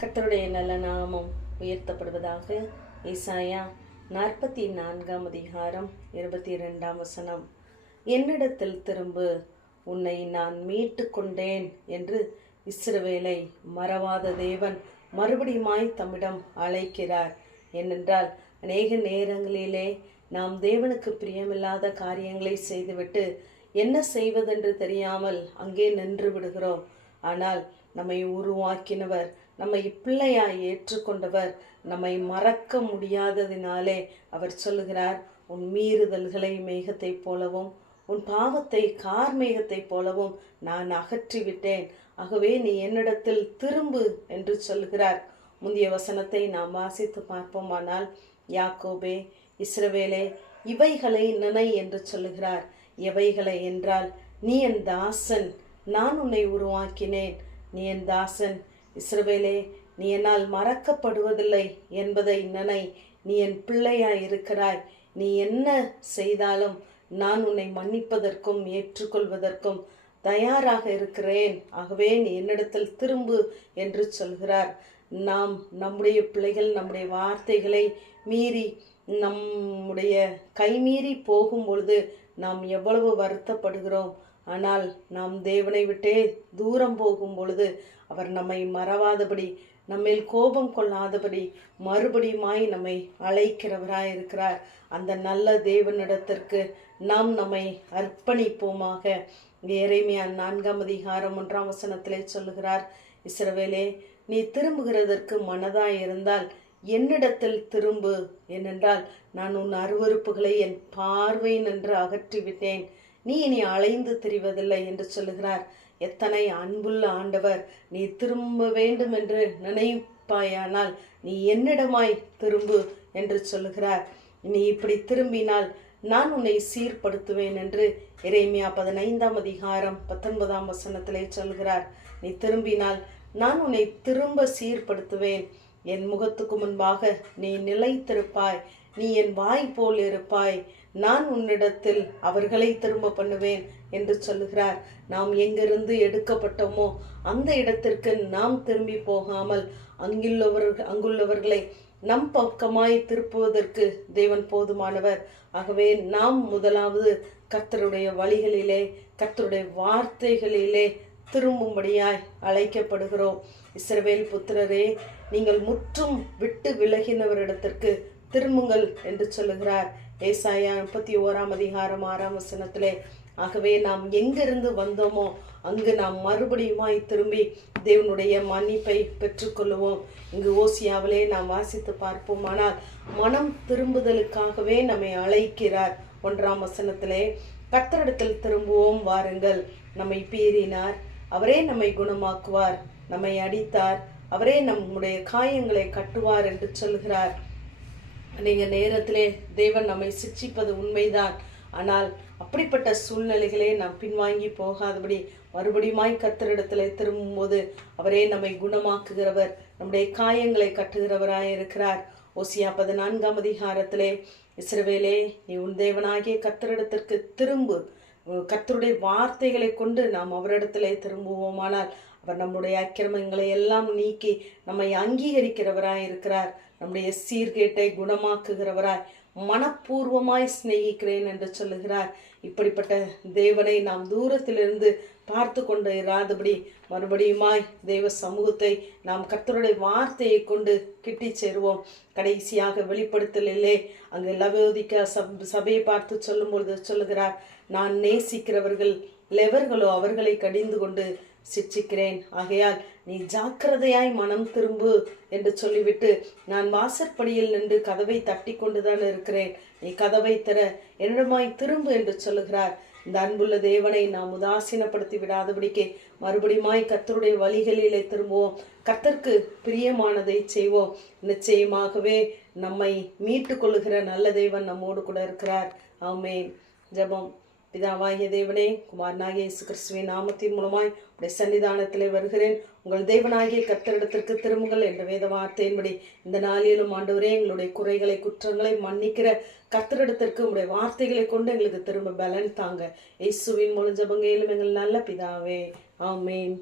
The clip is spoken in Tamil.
கர்த்தருடைய நல்ல நாமம் உயர்த்தப்படுவதாக. ஏசாயா 44:22 என்னிடத்தில் திரும்பு, உன்னை நான் மீட்டு கொண்டேன் என்று இஸ்ரவேலை மறவாத தேவன் மறுபடியுமாய் தம்மிடம் அழைக்கிறார். ஏனென்றால் அநேக நேரங்களிலே நாம் தேவனுக்கு பிரியமில்லாத காரியங்களை செய்துவிட்டு என்ன செய்வதென்று தெரியாமல் அங்கே நின்று விடுகிறோம். ஆனால் நம்மை உருவாக்கினவர், நம்மை பிள்ளையாய் ஏற்றுக்கொண்டவர் நம்மை மறக்க முடியாததினாலே அவர் சொல்லுகிறார், உன் மீறுதல்களை மேகத்தை போலவும் உன் பாவத்தை கார்மேகத்தை போலவும் நான் அகற்றிவிட்டேன். ஆகவே நீ என்னிடத்தில் திரும்பு என்று சொல்லுகிறார். முந்தைய வசனத்தை நாம் வாசித்து பார்ப்போமானால், யாக்கோபே, இஸ்ரவேலே, இவைகளை நினை என்று சொல்லுகிறார். எவைகளை என்றால், நீ என் தாசன், நான் உன்னை உருவாக்கினேன். நீ என் தாசன் இஸ்ரவேலே, நீ என்னால் மறக்கப்படுவதில்லை என்பதை நினை. நீ என் பிள்ளையாய் இருக்கிறாய். நீ என்ன செய்தாலும் நான் உன்னை மன்னிப்பதற்கும் ஏற்றுக்கொள்வதற்கும் தயாராக இருக்கிறேன். ஆகவே நீ என்னிடத்தில் திரும்பு என்று சொல்கிறார். நாம் நம்முடைய பிள்ளைகள் நம்முடைய வார்த்தைகளை மீறி நம்முடைய கைமீறி போகும் பொழுது நாம் எவ்வளவு வருத்தப்படுகிறோம். ஆனால் நாம் தேவனை விட்டே தூரம் போகும் பொழுது அவர் நம்மை மறவாதபடி, நம்மேல் கோபம் கொள்ளாதபடி மறுபடியுமாய் நம்மை அழைக்கிறவராய் இருக்கிறார். அந்த நல்ல தேவனிடத்திற்கு நாம் நம்மை அர்ப்பணிப்போமாக. எரேமியா 4:1 சொல்லுகிறார், இஸ்ரவேலே, நீ திரும்புகிறதற்கு மனதாய் இருந்தால் என்னிடத்தில் திரும்பு. ஏனென்றால் நான் உன் அருவருப்புகளை என் பார்வை நின்று அகற்றிவிட்டேன். நீ இனி அலைந்து திரிவதில்லை என்று சொல்லுகிறார். எத்தனை அன்புள்ள ஆண்டவர்! நீ திரும்ப வேண்டும் என்று நினைப்பாயானால் நீ என்னிடமாய் திரும்பு என்று சொல்லுகிறார். நீ இப்படி திரும்பினால் நான் உன்னை சீர்படுத்துவேன் என்று எரேமியா 15:19 சொல்கிறார். நீ திரும்பினால் நான் உன்னை திரும்ப சீர்படுத்துவேன். என் முகத்துக்கு முன்பாக நீ நிலைத்திருப்பாய். நீ என் வாய் போல் இருப்பாய். நான் உன்னிடத்தில் அவர்களை திரும்ப பண்ணுவேன் என்று சொல்லுகிறார். நாம் எங்கிருந்து எடுக்கப்பட்டோமோ அந்த இடத்திற்கு நாம் திரும்பி போகாமல் அங்குள்ளவர்களை நம் பக்கமாய் திருப்புவதற்கு தேவன் போதுமானவர். ஆகவே நாம் முதலாவது கர்த்தருடைய வழிகளிலே, கர்த்தருடைய வார்த்தைகளிலே திரும்பும்படியாய் அழைக்கப்படுகிறோம். இஸ்ரவேல் புத்திரரே, நீங்கள் முற்றும் விட்டு விலகினவரிடத்திற்கு திரும்புங்கள் என்று சொல்லுகிறார். ஏசாயா 31:6 ஆகவே நாம் எங்கிருந்து வந்தோமோ அங்கு நாம் மறுபடியுமாய் திரும்பி தேவனுடைய மன்னிப்பை பெற்றுக்கொள்ளுவோம். இங்கு ஓசியாவிலே நாம் வாசித்து பார்ப்போமானால், மனம் திரும்புதலுக்காகவே நம்மை அழைக்கிறார். 1 கர்த்தரிடத்தில் திரும்புவோம் வாருங்கள். நம்மை பீறினார், அவரே நம்மை குணமாக்குவார். நம்மை அடித்தார், அவரே நம்முடைய காயங்களை கட்டுவார் என்று சொல்கிறார். அநேக நேரத்திலே தேவன் நம்மை சிட்சிப்பது உண்மைதான். ஆனால் அப்படிப்பட்ட சூழ்நிலைகளே நாம் பின்வாங்கி போகாதபடி மறுபடியுமாய் கர்த்தரிடத்திலே திரும்பும்போது அவரே நம்மை குணமாக்குகிறவர், நம்முடைய காயங்களை கட்டுகிறவராய் இருக்கிறார். ஓசியா 14 இஸ்ரவேலே, நீ உன் தேவனாகிய கர்த்தரிடத்திற்கு திரும்பு. கர்த்தருடைய வார்த்தைகளை கொண்டு நாம் அவரிடத்திலே திரும்புவோமானால் அவர் நம்முடைய அக்கிரமங்களை எல்லாம் நீக்கி நம்மை அங்கீகரிக்கிறவராய் இருக்கிறார். நம்முடைய சீர்கேட்டை குணமாக்குகிறவராய் மனப்பூர்வமாய் சிநேகிக்கிறேன் என்று சொல்லுகிறார். இப்படிப்பட்ட தேவனை நாம் தூரத்திலிருந்து பார்த்து கொண்டு இராதபடி மறுபடியுமாய் தேவ சமூகத்தை நாம் கர்த்தருடைய வார்த்தையை கொண்டு கிட்டி சேருவோம். கடைசியாக வெளிப்படுத்தலிலே அங்கு லவோதிக்கா சபையை பார்த்து சொல்லும் பொழுது சொல்லுகிறார், நான் நேசிக்கிறவர்கள் எவர்களோ அவர்களை கடிந்து கொண்டு சிட்சிக்கிறேன். ஆகையால் நீ ஜாக்கிரதையாய் மனம் திரும்பு என்று சொல்லிவிட்டு, நான் வாசற்படியில் நின்று கதவை தட்டி கொண்டுதான் இருக்கிறேன், நீ கதவை திற, என்னிடமாய் திரும்பு என்று சொல்லுகிறார். இந்த அன்புள்ள தேவனை நாம் உதாசீனப்படுத்தி விடாதபடிக்கு மறுபடியுமாய் கர்த்தருடைய வழிகளிலே திரும்புவோம். கர்த்தருக்கு பிரியமானதை செய்வோம். நிச்சயமாகவே நம்மை மீட்டு கொள்ளுகிற நல்ல தேவன் நம்மோடு கூட இருக்கிறார். ஆமென். ஜெபம். பிதாவாகிய தேவனே, குமாரனாகிய இயேசு கிறிஸ்துவின் நாமத்தின் மூலமாய் உடைய சன்னிதானத்திலே வருகிறேன். உங்கள் தேவனாகிய கர்த்தரிடத்திற்கு திரும்புங்கள் என்ற வேத வார்த்தையின்படி இந்த நாளிலும் ஆண்டவரே, எங்களுடைய குறைகளை குற்றங்களை மன்னிக்கிற கர்த்தரிடத்திற்கு உடைய வார்த்தைகளை கொண்டு எங்களுக்கு திரும்ப பலன் தாங்க. இயேசுவின் மூலம் ஜெபங்கேலும் எங்கள் நல்ல பிதாவே. ஆமென்.